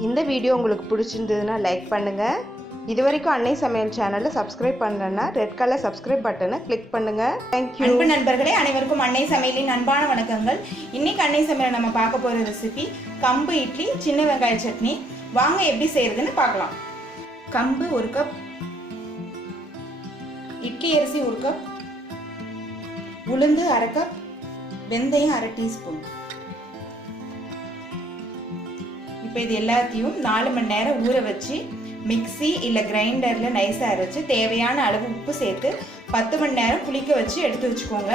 இந்த வீடியோ உங்களுக்கு பிடிச்சிருந்ததுன்னா லைக் பண்ணுங்கள். இதுவரைக்கும் அன்னை சமையல் சேனலை சப்ஸ்கிரைப் பண்ணலன்னா ரெட் கலர் சப்ஸ்கிரைப் பட்டனை கிளிக் பண்ணுங்கள். தேங்க்யூ. அன்பு நண்பர்களே, அனைவருக்கும் அன்னை சமையலின் அன்பான வணக்கங்கள். இன்னைக்கு அன்னை சமையல் நம்ம பார்க்க போகிற ரெசிபி கம்பு இட்லி சின்ன வெங்காய சட்னி. வாங்க எப்படி செய்யறதுன்னு பார்க்கலாம். கம்பு 1 கப், இட்லி அரிசி 1 கப், உளுந்து 1/2 கப், வெந்தயம் 1/2 டீஸ்பூன். இப்போ இது எல்லாத்தையும் 4 மணி நேரம் ஊற வச்சு மிக்ஸி இல்லை கிரைண்டரில் நைஸாக அரைச்சி தேவையான அளவு உப்பு சேர்த்து 10 மணி நேரம் புளிக்க வச்சு எடுத்து வச்சுக்கோங்க.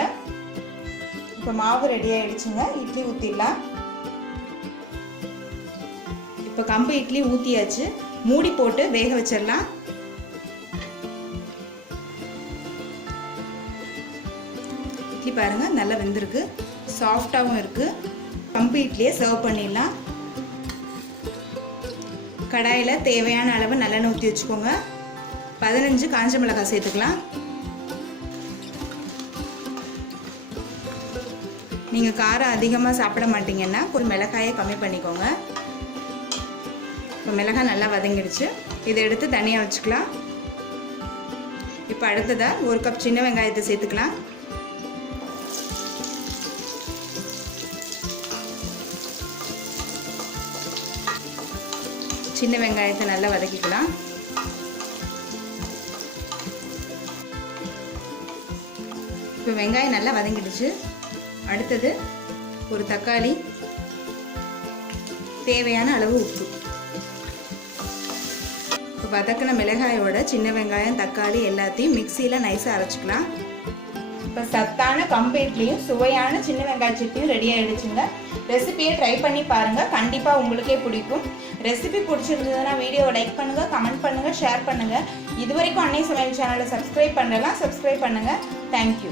இப்போ மாவு ரெடி ஆகிடுச்சுங்க. இட்லி ஊற்றிடலாம். இப்போ கம்பு இட்லி ஊற்றியாச்சு. மூடி போட்டு வேக வச்சிடலாம். இட்லி பாருங்கள் நல்லா வெந்திருக்கு, சாஃப்டாகவும் இருக்குது. கம்பு இட்லியை சர்வ் பண்ணிடலாம். கடாயில் தேவையான அளவு நல்லெண்ணெய் ஊற்றி வச்சுக்கோங்க. 15 காஞ்ச மிளகாய் சேர்த்துக்கலாம். நீங்கள் காரம் அதிகமாக சாப்பிட மாட்டீங்கன்னா கொஞ்சம் மிளகாயை கம்மி பண்ணிக்கோங்க. இப்போ மிளகாய் நல்லா வதங்கிடுச்சு. இதை எடுத்து தனியாக வச்சுக்கலாம். இப்போ அடுத்ததாக 1 கப் சின்ன வெங்காயத்தை சேர்த்துக்கலாம். சின்ன வெங்காயத்தை நல்லா வதக்கிக்கலாம். இப்போ வெங்காயம் நல்லா வதங்கிடுச்சு. அடுத்தது ஒரு தக்காளி, தேவையான அளவு உப்பு. இப்போ வதக்கின மிளகாயோட சின்ன வெங்காயம் தக்காளி எல்லாத்தையும் மிக்சியில் நைஸாக அரைச்சிக்கலாம். இப்போ சத்தான கம்பு இட்லியும் சுவையான சின்ன வெங்காய சட்னியும் ரெடி ஆகிடுச்சுங்க. ரெசிபியை ட்ரை பண்ணி பாருங்கள், கண்டிப்பாக உங்களுக்கே பிடிக்கும். ரெசிபி பிடிச்சிருந்ததுன்னா வீடியோவை லைக் பண்ணுங்கள், கமெண்ட் பண்ணுங்கள், ஷேர் பண்ணுங்கள். இதுவரைக்கும் அன்னை சமையல் சேனலை சப்ஸ்கிரைப் பண்ணலாம், சப்ஸ்கிரைப் பண்ணுங்கள். தேங்க்யூ.